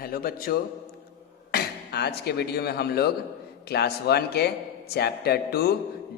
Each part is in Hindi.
हेलो बच्चों, आज के वीडियो में हम लोग क्लास 1 के chapter 2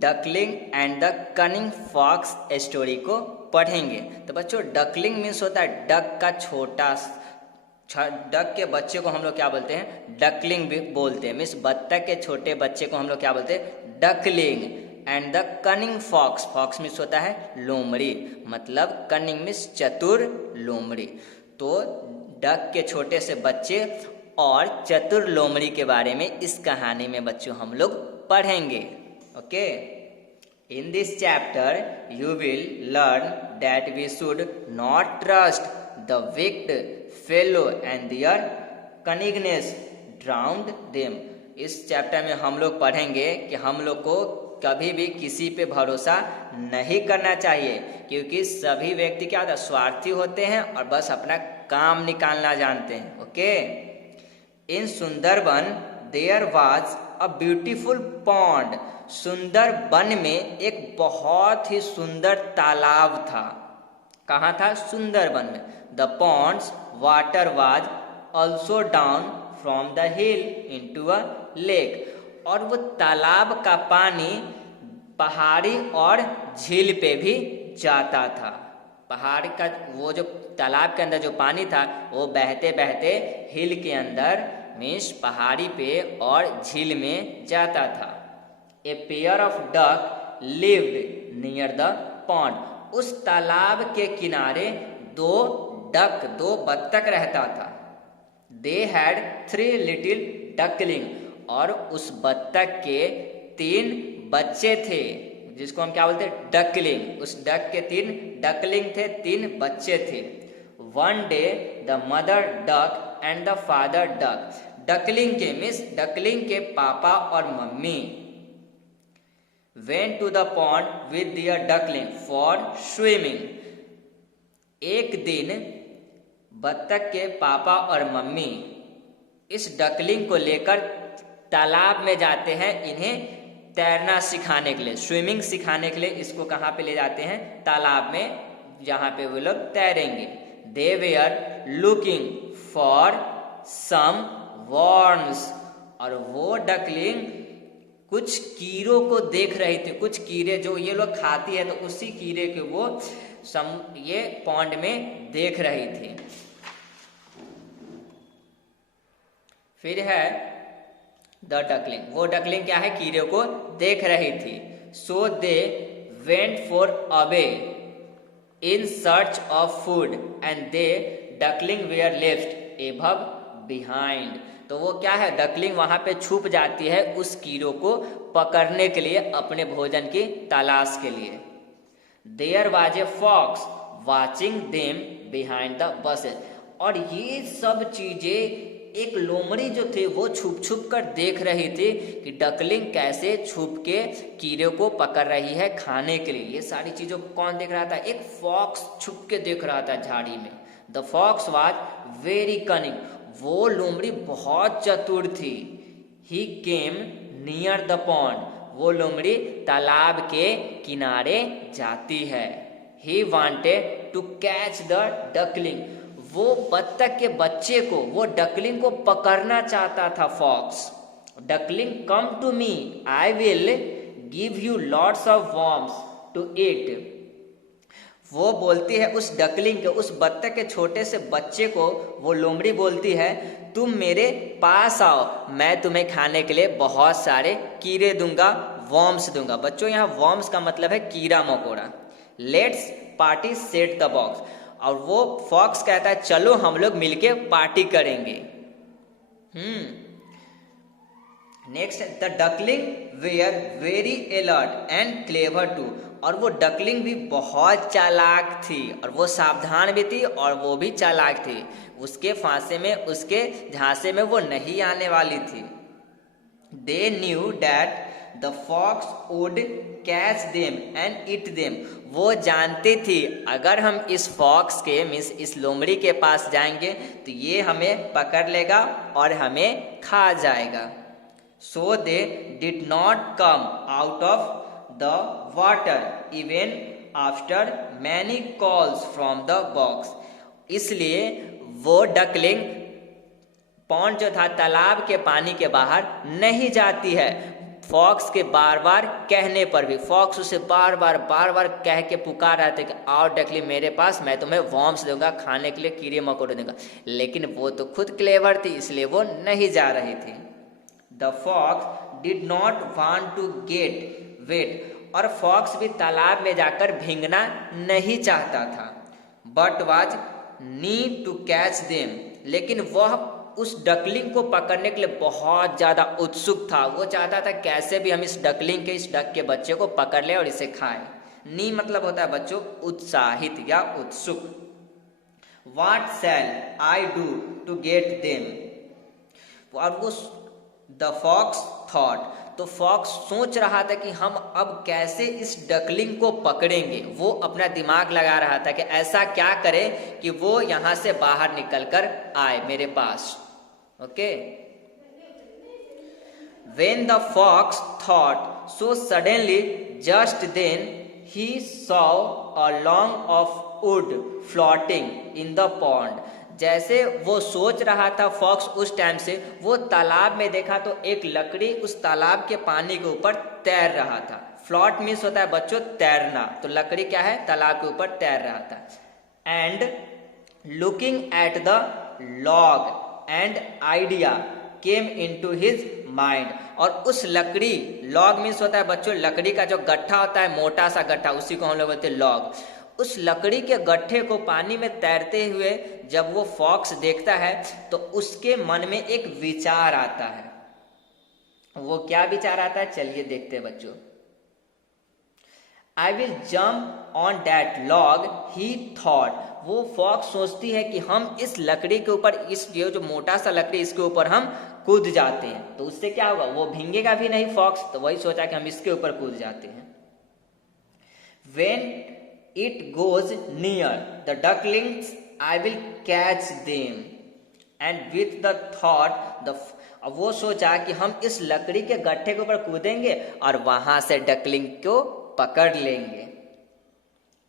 duckling and the cunning fox story को पढ़ेंगे। तो बच्चों, डकलिंग मीन्स होता है डक का छोटा, डक के बच्चे को हम लोग क्या बोलते हैं? डकलिंग भी बोलते हैं। मीन्स बत्तख के छोटे बच्चे को हम लोग क्या बोलते हैं? Duckling. And the cunning fox, fox means होता है लोमड़ी, मतलब कनिंग मीन्स चतुर, लोमड़ी। तो डक के छोटे से बच्चे और चतुर लोमड़ी के बारे में इस कहानी में बच्चों हम लोग पढ़ेंगे। Okay, in this chapter you will learn that we should not trust the wicked fellow and their cunningness drowned them. इस चैप्टर में हम लोग पढ़ेंगे कि हम लोग को कभी भी किसी पे भरोसा नहीं करना चाहिए, क्योंकि सभी व्यक्ति क्या होता है? स्वार्थी होते हैं और बस अपना काम निकालना जानते हैं। Okay, in Sundarban there was a beautiful pond. Sundarban में एक बहुत ही सुंदर तालाब था। कहाँ था? सुंदरबन में। The pond's water was also down from the hill into a lake. और वो तालाब का पानी पहाड़ी और झील पे भी जाता था। पहाड़ का वो जो तालाब के अंदर जो पानी था वो बहते बहते हिल के अंदर मीन्स पहाड़ी पे और झील में जाता था। A pair of duck lived near the pond. उस तालाब के किनारे दो बत्तख रहता था। They had 3 little duckling. और उस बत्तख के 3 बच्चे थे, जिसको हम क्या बोलते हैं? डकलिंग। उस डक के 3 डकलिंग थे, 3 बच्चे थे। One day the mother duck and the father duck. Duckling के मीन्स डकलिंग के पापा और मम्मी went to the pond with their duckling for swimming. एक दिन बत्तख के पापा और मम्मी इस डकलिंग को लेकर तालाब में जाते हैं इन्हें तैरना सिखाने के लिए, स्विमिंग सिखाने के लिए। इसको कहाँ पे ले जाते हैं? तालाब में, जहाँ पे वो लोग तैरेंगे। They were looking for some worms. और वो डकलिंग कुछ कीड़ों को देख रही थी। कुछ कीड़े जो ये लोग खाती है, तो उसी कीड़े के वो ये पॉन्ड में देख रही थी। फिर है द डकलिंग। वो डकलिंग क्या है? कीड़े को देख रही थी। So they went for away in search of food and the duckling were left above behind. तो वो क्या है? डकलिंग वहां पे छुप जाती है उस कीड़ों को पकड़ने के लिए, अपने भोजन की तलाश के लिए। There was a fox watching them behind the bushes. और ये सब चीजें एक लोमड़ी जो थे वो छुप छुप कर देख रही थी कि डकलिंग कैसे छुप के कीड़े को पकड़ रही है खाने के लिए। ये सारी चीजों को कौन देख रहा था? एक फॉक्स छुप के देख रहा था झाड़ी में। The fox was very cunning. वो लोमड़ी बहुत चतुर थी। He came near the pond. वो लोमड़ी तालाब के किनारे जाती है। He wanted to catch the duckling. वो बत्तख के बच्चे को, वो डकलिंग को पकड़ना चाहता था fox. Duckling come to me, I will give you lots of worms to eat. वो बोलती है उस डकलिंग के, उस बत्तख के छोटे से बच्चे को वो लोमड़ी बोलती है, तुम मेरे पास आओ, मैं तुम्हें खाने के लिए बहुत सारे कीड़े दूंगा, वर्म्स दूंगा। बच्चों, यहाँ वर्म्स का मतलब है कीड़ा मकोड़ा। Let's party set the box. और वो फॉक्स कहता है चलो हम लोग मिलके पार्टी करेंगे। Next, the duckling were very alert and clever too. और वो डकलिंग भी बहुत चालाक थी, और वो सावधान भी थी, और वो भी चालाक थी। उसके फांसे में, उसके झांसे में वो नहीं आने वाली थी। They knew that the fox would catch them and eat them. वो जानती थी अगर हम इस फॉक्स के मीन्स इस लोमड़ी के पास जाएंगे तो ये हमें पकड़ लेगा और हमें खा जाएगा। So they did not come out of the water even after many calls from the box. इसलिए वो डकलिंग पॉन्ड जो था तालाब के पानी के बाहर नहीं जाती है। फॉक्स के बार बार कहने पर भी, फॉक्स उसे बार बार कह के पुकार रहा था कि आओ डकलिंग मेरे पास, मैं तुम्हें वॉर्म्स दूंगा, खाने के लिए कीड़े मकोड़े दूंगा, लेकिन वो तो खुद क्लेवर थी इसलिए वो नहीं जा रही थी। The fox did not want to get wet, और फॉक्स भी तालाब में जाकर भीगना नहीं चाहता था। But was need to catch them, लेकिन वह उस डकलिंग को पकड़ने के लिए बहुत ज़्यादा उत्सुक था। वो चाहता था कैसे भी हम इस डकलिंग के, इस डक के बच्चे को पकड़ लें और इसे खाएं। नी मतलब होता है बच्चों उत्साहित या उत्सुक। What shall I do to get them? और वो द फॉक्स थॉट, तो फॉक्स सोच रहा था कि हम अब कैसे इस डकलिंग को पकड़ेंगे। वो अपना दिमाग लगा रहा था कि ऐसा क्या करे कि वो यहाँ से बाहर निकल कर आए मेरे पास। Okay. When the fox thought so suddenly, just then he saw a log of wood floating in the pond. जैसे वो सोच रहा था फॉक्स उस टाइम से, वो तालाब में देखा तो एक लकड़ी उस तालाब के पानी के ऊपर तैर रहा था। फ्लॉट मीन्स होता है बच्चों तैरना, तो लकड़ी क्या है, तालाब के ऊपर तैर रहा था। And looking at the log and idea came into his mind, और उस लकड़ी, लॉग मीन्स होता है बच्चों लकड़ी का जो गट्ठा होता है, मोटा सा गट्ठा, उसी को हम लोग बोलते हैं लॉग। उस लकड़ी के गट्ठे को पानी में तैरते हुए जब वो फॉक्स देखता है तो उसके मन में एक विचार आता है। वो क्या विचार आता है, चलिए देखते हैं बच्चों। I will jump on that log he thought, वो फॉक्स सोचती है कि हम इस लकड़ी के ऊपर, इस ये जो मोटा सा लकड़ी इसके ऊपर हम कूद जाते हैं तो उससे क्या होगा, वो भींगेगा भी नहीं फॉक्स, तो वही सोचा कि हम इसके ऊपर कूद जाते हैं। When it goes near the ducklings, I will catch them. And with the thought, अब वो सोचा कि हम इस लकड़ी के गट्ठे के ऊपर कूदेंगे और वहां से डकलिंग को पकड़ लेंगे।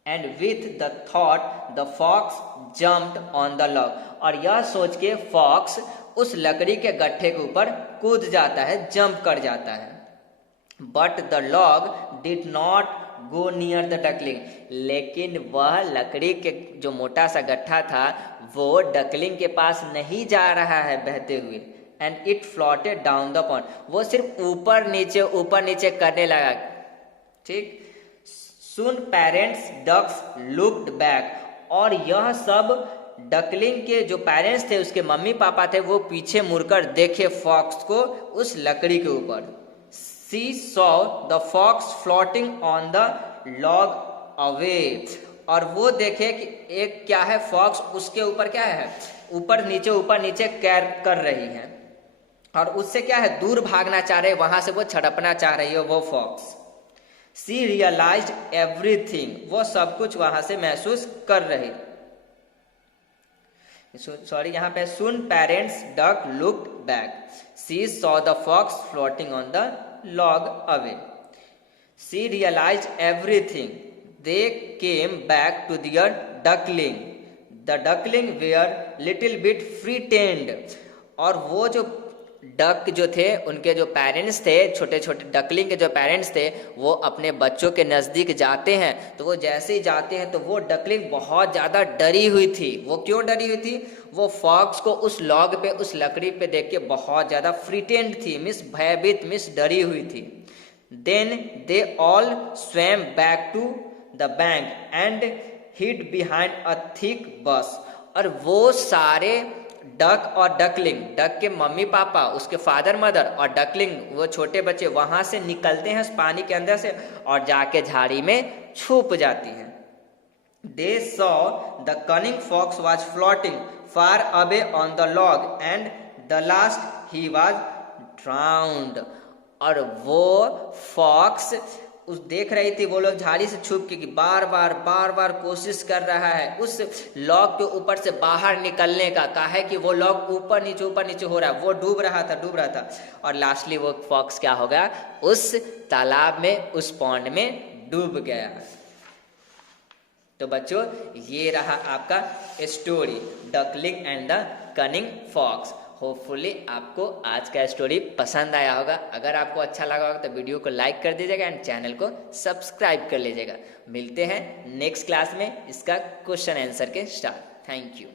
And with the thought, the fox jumped on the log. और यह सोच के फॉक्स उस लकड़ी के गट्ठे के ऊपर कूद जाता है, जंप कर जाता है। But the log did not go near the duckling, लेकिन वह लकड़ी के जो मोटा सा गट्ठा था वो डकलिंग के पास नहीं जा रहा है बहते हुए। And it floated down the pond, वो सिर्फ ऊपर नीचे करने लगा। ठीक। Soon parents ducks looked back, और यह सब डकलिंग के जो पेरेंट्स थे, उसके मम्मी पापा थे, वो पीछे मुड़कर देखे फॉक्स को उस लकड़ी के ऊपर। She saw the fox floating on the log away, और वो देखे कि एक क्या है, फॉक्स उसके ऊपर क्या है, ऊपर नीचे कर रही है, और उससे क्या है, दूर भागना चाह रहे, वहां से वो छड़पना चाह रही है वो फॉक्स। She realized everything, वो सब कुछ वहां से महसूस कर रही। सॉरी, यहाँ पे soon parents duck looked back. She saw the fox floating on the log away. She realized everything. They came back to their duckling. The duckling were little bit frightened. और वो जो डक जो थे, उनके जो पेरेंट्स थे, छोटे छोटे डकलिंग के जो पेरेंट्स थे, वो अपने बच्चों के नज़दीक जाते हैं, तो वो जैसे ही जाते हैं तो वो डकलिंग बहुत ज़्यादा डरी हुई थी। वो क्यों डरी हुई थी, वो फॉक्स को उस लॉग पे, उस लकड़ी पे देख के बहुत ज़्यादा फ्रिटेंड थी, मिस भयभीत, मिस डरी हुई थी। Then they all swam back to the bank and hid behind a thick bush, और वो सारे डक और डकलिंग, डक के मम्मी पापा, उसके फादर मदर, और डकलिंग वो छोटे बच्चे वहां से निकलते हैं उस पानी के अंदर से और जाके झाड़ी में छुप जाती हैं। They saw the cunning fox was floating far away on the log and the last he was drowned, और वो फॉक्स उस देख रही थी, वो लोग झाड़ी से छुप के बार बार कोशिश कर रहा है उस लॉग के ऊपर से बाहर निकलने का। कहा है कि वो लॉग ऊपर नीचे हो रहा है, वो डूब रहा था, और लास्टली वो फॉक्स क्या हो गया, उस तालाब में, उस पॉन्ड में डूब गया। तो बच्चों ये रहा आपका story, duckling and the cunning fox. Hopefully आपको आज का स्टोरी पसंद आया होगा। अगर आपको अच्छा लगा होगा तो वीडियो को लाइक कर दीजिएगा एंड चैनल को सब्सक्राइब कर लीजिएगा। मिलते हैं नेक्स्ट क्लास में इसका क्वेश्चन आंसर के स्टार्ट। Thank you.